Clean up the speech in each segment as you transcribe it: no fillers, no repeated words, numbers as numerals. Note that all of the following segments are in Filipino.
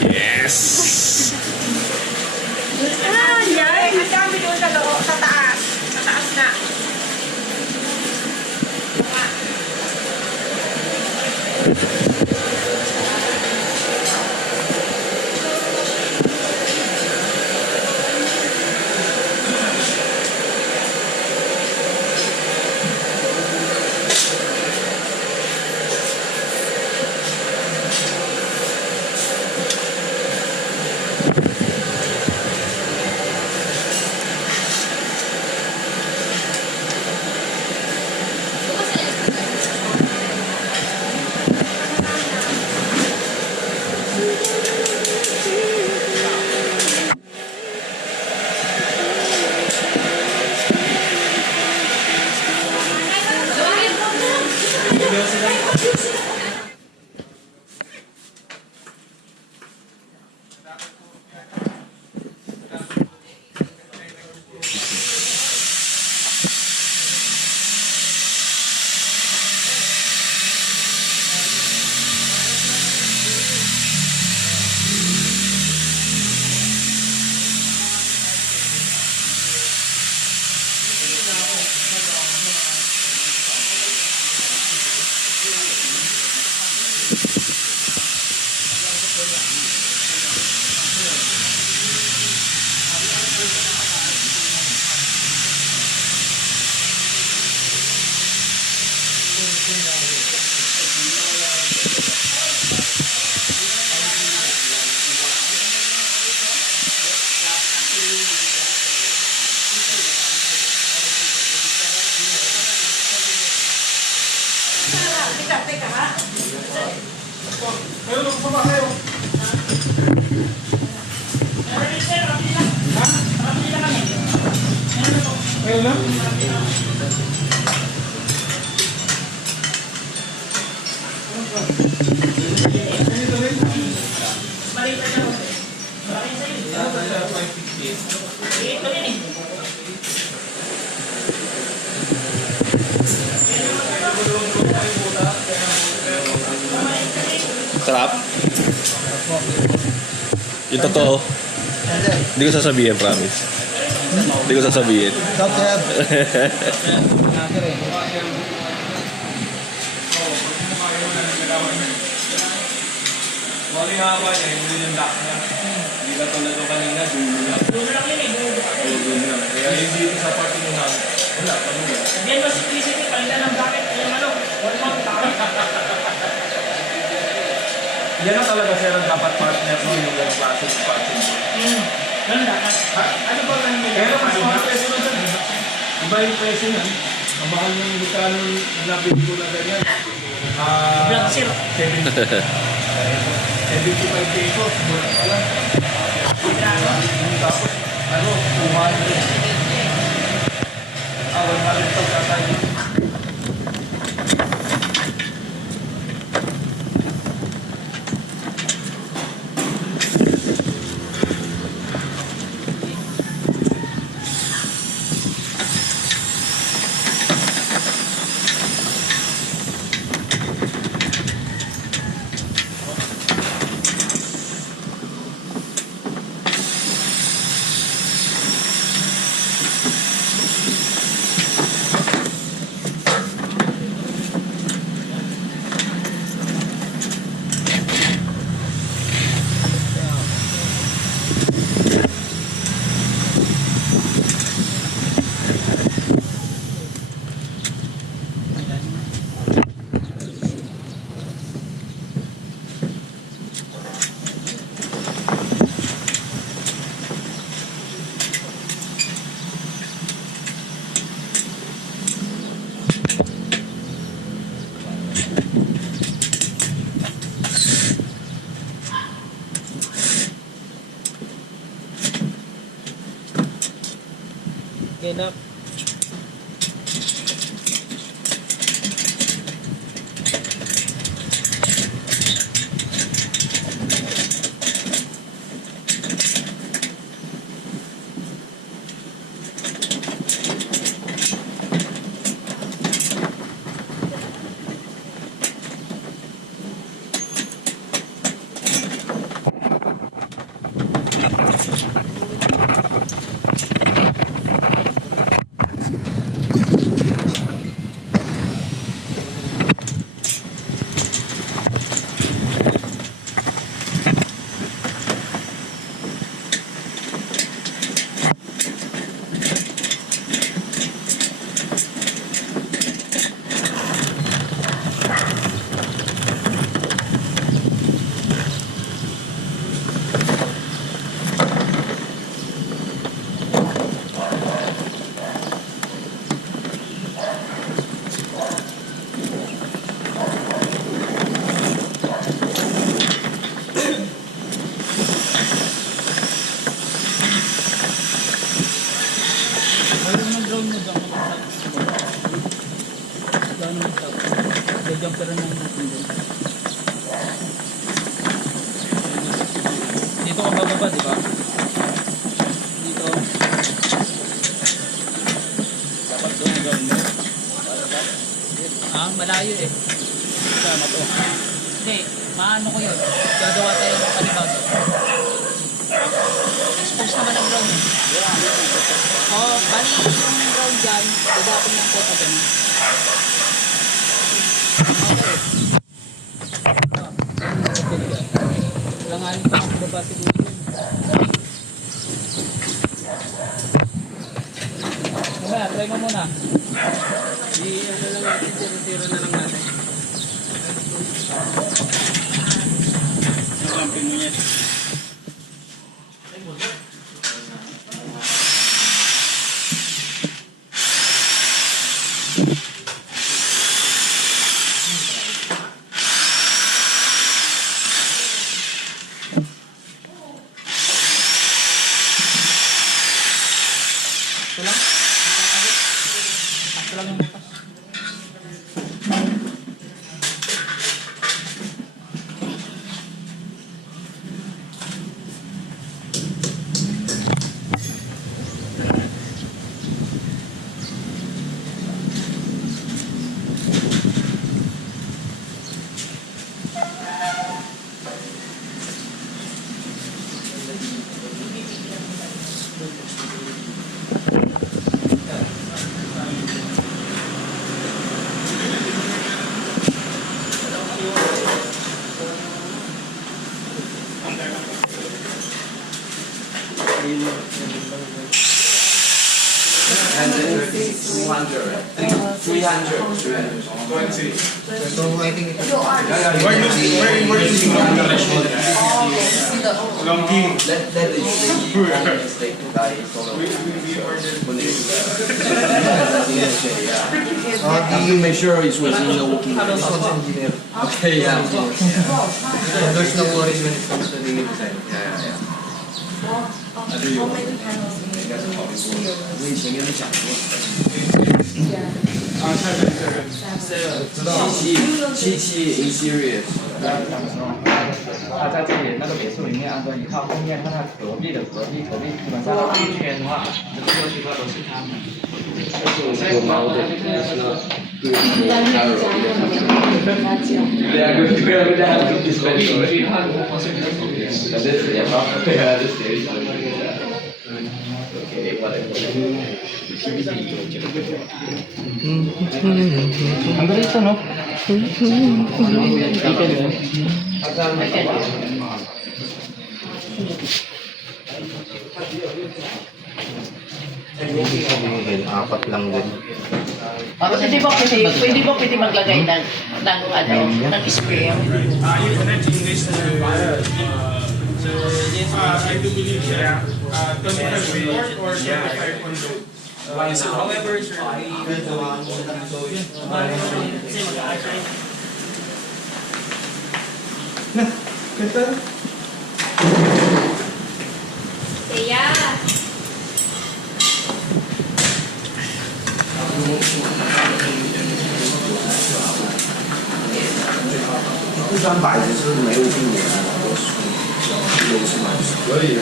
Yes! Ah, yan. Ang dami doon sa loob, sa taas. Sa taas na. Teka ha. Kayo, magpapa kayo. Kayo lang? Sarap. Yung totoo. Hindi ko sasabihin, promise. Hindi ko sasabihin. Stop, sir. Mali nga ba niya, hindi yung lock niya. Hindi ka tulad o kanina, dulo lang. Dulo lang yun eh. Dulo lang. Kaya yung dito sa party mo namin, wala, panulo. Again, mas simplicity, palitan ng bracket. Yung ano, one month, Yan ang talaga sir ang dapat partner mo yung ganong klase ng party mo. ganun dapat. Ano ba lang nila? Pero mas mahal presyo na sir. Iba yung presyo na. Ang mahal ng magkano nabili ko na ganyan. Black zero. 75 pesos. Mura pala. Tapos, ano, 200. 100 pagkakain. Enough. malayo eh. Sama to. Hindi, maano ko yun. Gagawa tayo ng panibago. Expose naman ang ground eh. Oo, bali yung ground dyan, gagapin ng kota dyan. Langanin pa ang baba siguro yun. Mamaya, try mo muna. Ano lang natin, tiro-tiro na lang natin. Nakampin mo yan. Ito lang. Ito lang yung bukas. So I think it's You make sure it's within the working. this one's engineer. Okay, yeah. There's no worries when it comes to the design. How many panels do you have? 我以前跟你讲过， 77 Interior。 他在这里那个别墅里面安装一套，后面看他隔壁的隔壁基本上一圈的话，这个地方都是他们。有猫的，对，还有对啊，对啊，dispensary。那这是也好，对啊，这是。Okay, whatever. Ang galit no? Apat lang din. Pwede ba pwede maglagay ng spray? So I do believe 25 short or 25 on road. However, sir, Kaya.一般摆着是没有病的，都是蛮可以的。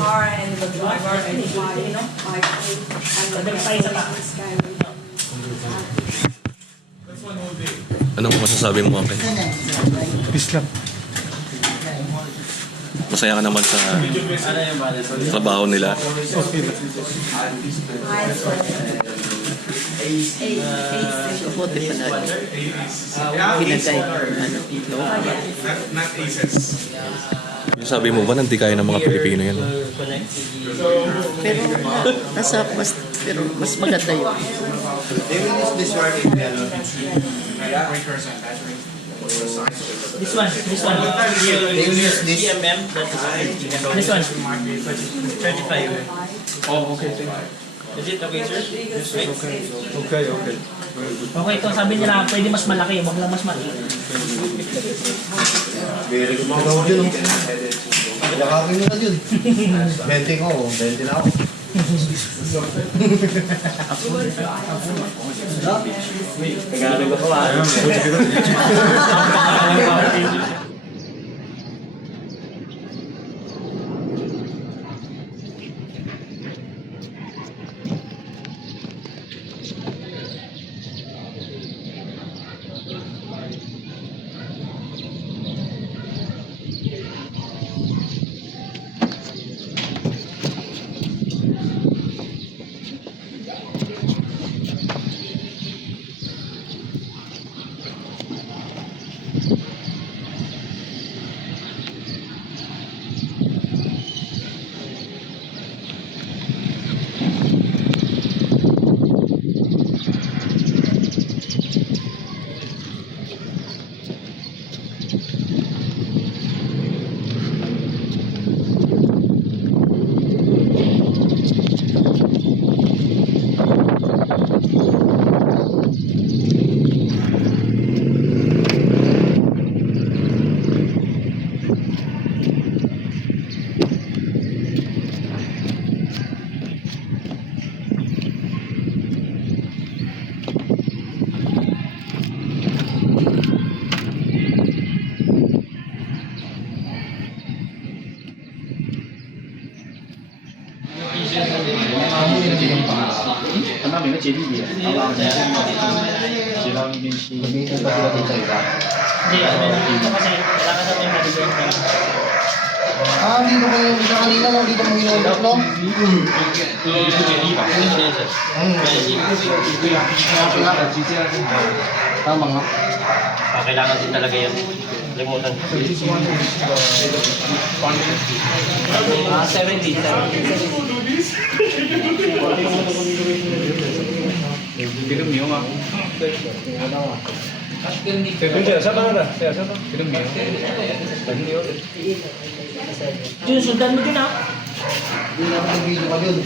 Car and the driver and you know, and the sky. Anong masasabi mo, Ate? Peace lang. Masaya ka naman sa trabaho nila. Buti pa na. Pinagay. not aces. Yung sabi mo ba, nanti kaya ng mga Pilipino yan? Pero mas maganda yun. They will use this working This one. They will use this. This one. 35. Oh, okay, thank you. Is it okay, sir? Okay, okay. Okay, ito sabi nila pwede mas malaki, wag lang mas maliit. Very good. Ikaw dyan, oh. Lakakin mo na dyan. 20 ko, 20 na ako. Nagagaling ko pa. Nag-meeting pa sila dito, iba? Ah, dito kayo, isa kanina lang, dito mo hinulot, no? Tama nga. Kailangan din talaga yun. Limutan. 70. Jun, sundan mo din ha. Hindi na nag-video ka dun.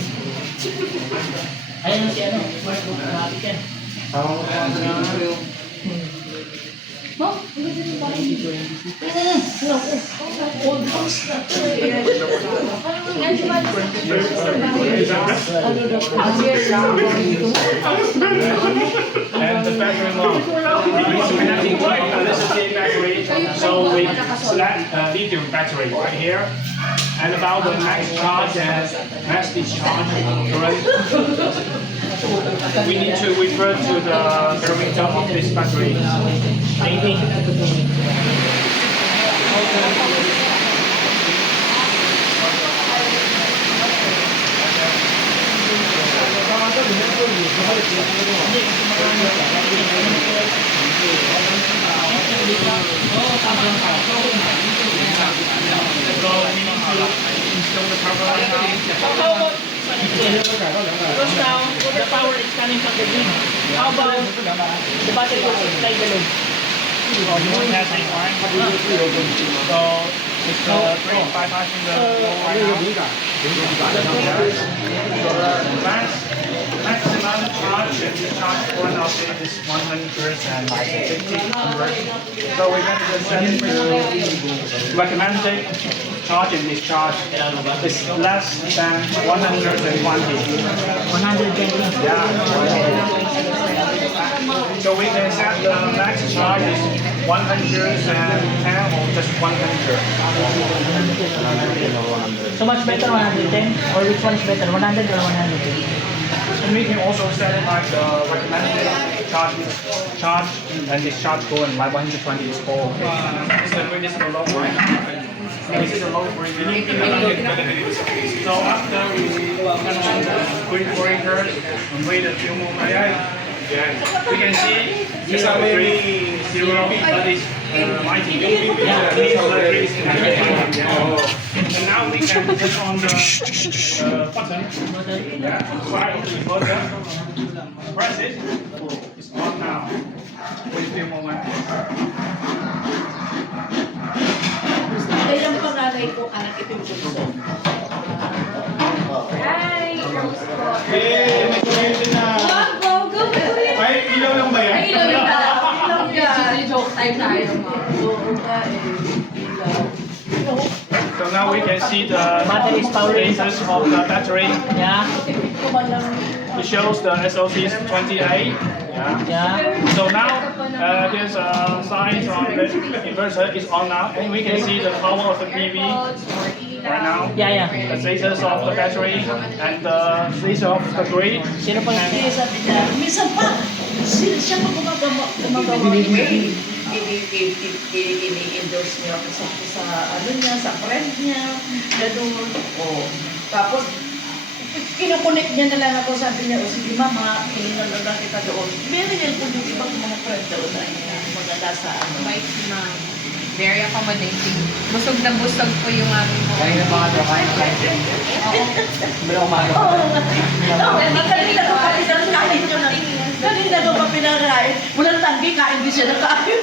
Ayun si ano, Mark, malapit yan. Tama mo ka na. And the battery mode. We have the white LSD battery, so we select lithium battery right here. And about the max charge and max discharge current, we need to refer to the thermometer of this battery. Goes down, the power is coming from the grid. How about the battery goes inside the load? So it's 5,000 right now. Maximum charge and discharge point of it is 150. So we have to send recommended charge and discharge is less than 120. 120. Yeah. So we can set the max charge is 110 or just 100. So much better 110? Or which one is better, 100 or 110? And we can also set it like the recommended charge and discharge point like 120 is all. So this is the low right now. This is the low breathing. So after we turn on the quick breaker and wait a few moments, we can see 0, 3, 0, that is lighting. And now we can put on the button. Right on the button. Press it. It's on now. Wait a few moments. Kaya mo pangalay ko anak ito yung gusto. Hi! Eh, may kuryente na. Go, go, go! Ay, ilaw lang ba yan? Ay, ilaw lang na. Ilaw yan. Joke time tayo mga. So now we can see the battery status of the battery. Yeah. It shows the SOC is 28. Yeah. So now there's a sign on the inverter is on now, and we can see the power of the PV right now. Yeah, yeah. The status of the battery and the status of the grid. Sino pang Sabi na, minsan pa, siya pa gumagawa ini-endorse niya ako sa ano niya, sa friend niya, gano'n. Tapos, kinukunik niya na lang ako, sabi niya, o sige mama, ininan na lang kita doon. Very helpful yung ibang mga friend doon na maganda sa ano. Bite si ma'am. Very accommodating. Busog na busog po yung aming mga. Kaya yung mga drama Pero umaga. Kanina ko pa pinakain ko na. Kanina ko pa pinakain. Walang tanggi, kain din siya na kain.